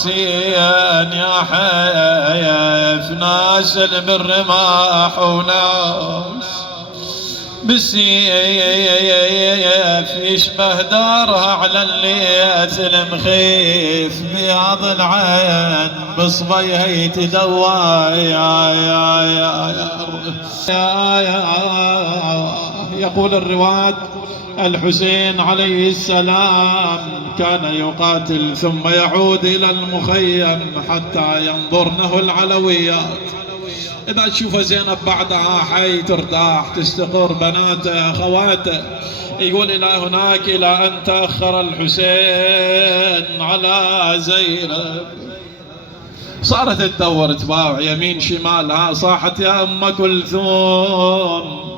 حسين يا حيف ناس بالرماح وناس بالسيف يشبه دارها على الليث المخيف بياض العين بصبيها يتدوى يا يقول الرواد الحسين عليه السلام كان يقاتل ثم يعود إلى المخيم حتى ينظرنه العلويات. إذا تشوف زينب بعدها حي ترتاح تستقر بناته أخواته. يقول إلى هناك إلى أن تأخر الحسين على زينب صارت تدور تباوع يمين شمال صاحت يا أم كلثوم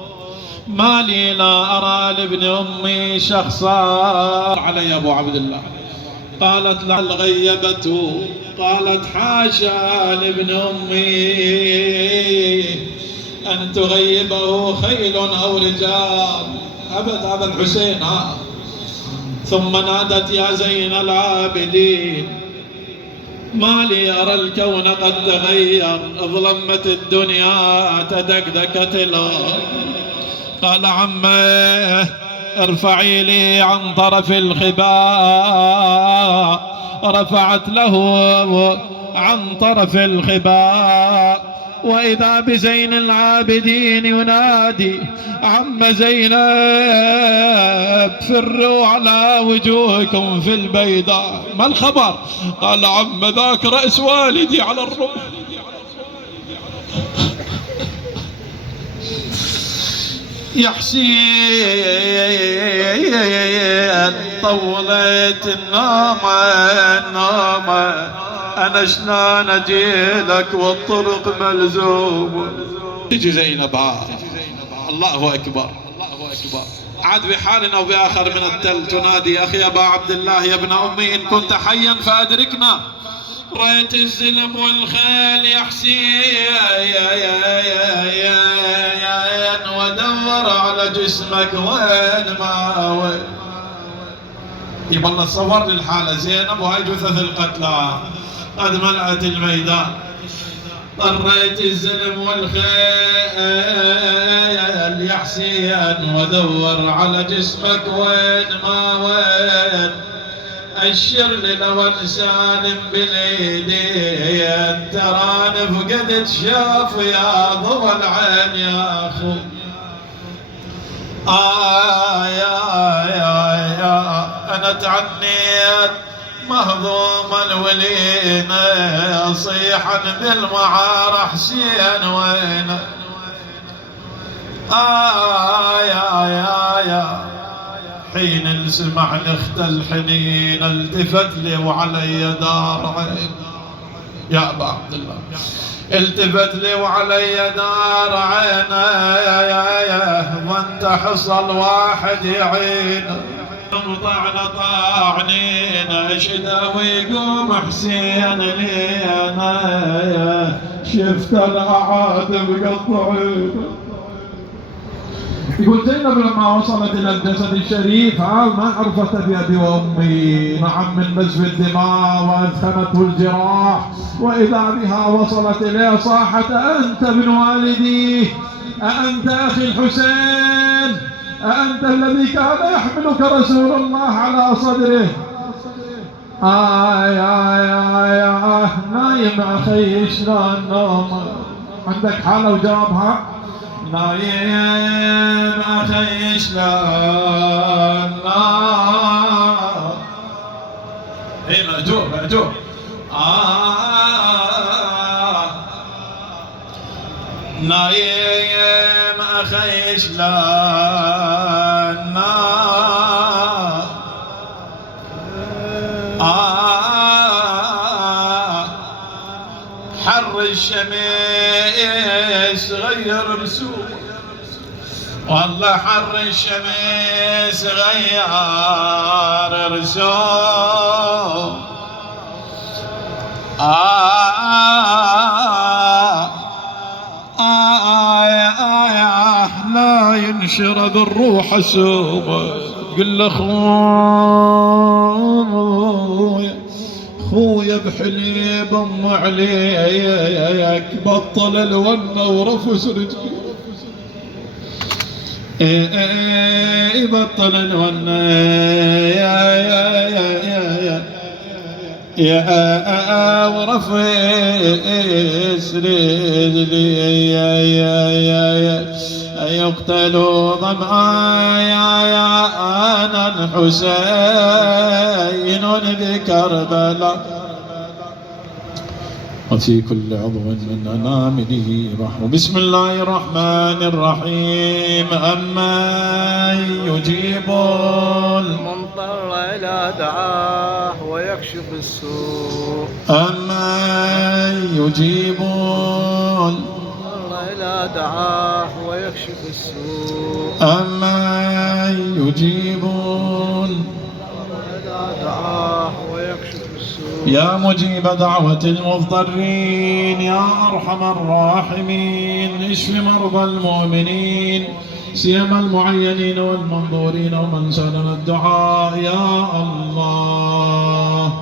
ما لي لا أرى لابن أمي شخصا علي أبو عبد الله. قالت لعل غيبته قالت حاشا لابن أمي أن تغيبه خيل أو رجال أبد أبا الحسين ثم نادت يا زين العابدين ما لي أرى الكون قد تغير ظلمت الدنيا تدكدكت الأرض. قال عمه ارفعي لي عن طرف الخباء. رفعت له عن طرف الخباء وإذا بزين العابدين ينادي عم زينب فروا على وجوهكم في البيضاء. ما الخبر؟ قال عم ذاك رأس والدي على الرمح. يا حسين طولت النومة أنا شلون أجيلك والطرق ملزومة. تجي زينب الله أكبر عاد بحال أو بآخر من التل تنادي أخي أبا عبد الله يا ابن أمي إن كنت حيا فأدركنا. رأيت الزلم والخيل يا حسين ودور على جسمك وين ما وين. يبقى الصور للحالة زينب وهي جثث القتلى قد ملأت الميدان. طريت الزلم والخيل يا حسين ودور على جسمك وين ما وين. أشر لي لو سالم بالايدين تراني فقدت شاف يا ضوى العين يا اخو. يا انا تعنيت مهضوم الولينا صيحا بالمعار حسين وين. يا حين السمع الاخت الحنين التفت لي وعلي دار عين. يا ابا عبد الله التفت لي وعلي دار عين ظنت حصل واحد يعين. طعنين اشده ويقوم حسين لي انا شفت الاعادم قطعين. يقول زينب لما وصلت الى الجسد الشريف ما عرفت بأبي وامي نعم من نزف الدماء واثخنته الجراح واذا بها وصلت اليه صاحت انت ابن والدي أأنت أخي الحسين أأنت الذي كان يحملك رسول الله على صدره. يا نايم أخي شلون نوم عندك حالة وجوابها نايم أخي شلون مأجور نايم أخي شلون حر الشمس غير رسوم والله حر الشمس غير رسوم. لا ينشر بالروح سوم. قل له خويا خويا بحليب ام عليك بطل الونه ورفس رجلي بطل الونه يا ورفس رجلي يقتل ظمآن حسين بكربلاء وفي كل عضو من أنامله رحمة. بسم الله الرحمن الرحيم. أما يجيب المضطر إلى دعاه ويكشف السوء. أما يجيب إلى دعاه ويكشف السوء. أما يجيبون إلى دعاه ويكشف السوء. يا مجيب دعوة المضطرين يا أرحم الراحمين اشف مرضى المؤمنين سيما المعينين والمنظورين ومن سألنا الدعاء يا الله.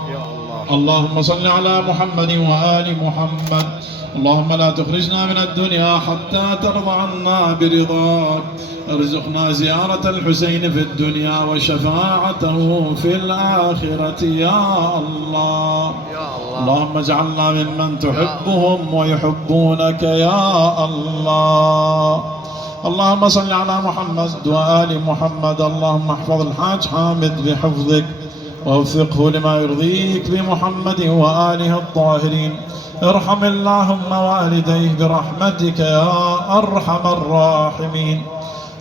اللهم صل على محمد وآل محمد. اللهم لا تخرجنا من الدنيا حتى ترضى عنا برضاك. ارزقنا زيارة الحسين في الدنيا وشفاعته في الآخرة يا الله. اللهم اجعلنا ممن تحبهم ويحبونك يا الله. اللهم صل على محمد وآل محمد. اللهم احفظ الحاج حامد بحفظك ووفقه لما يرضيك بمحمد وآله الطاهرين. ارحم اللهم والديه برحمتك يا أرحم الراحمين.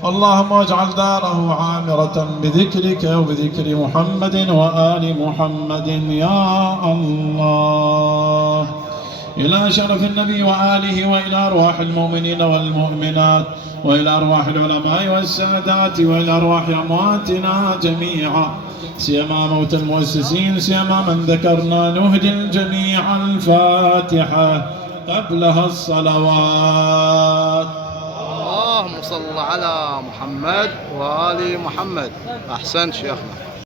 اللهم اجعل داره عامرة بذكرك وبذكر محمد وآل محمد يا الله. إلى شرف النبي وآله وإلى أرواح المؤمنين والمؤمنات وإلى أرواح العلماء والسادات وإلى أرواح أمواتنا جميعا سيما موت المؤسسين سيما من ذكرنا نهدي الجميع الفاتحة قبلها الصلوات. اللهم صل على محمد وآل محمد. أحسنت شيخنا.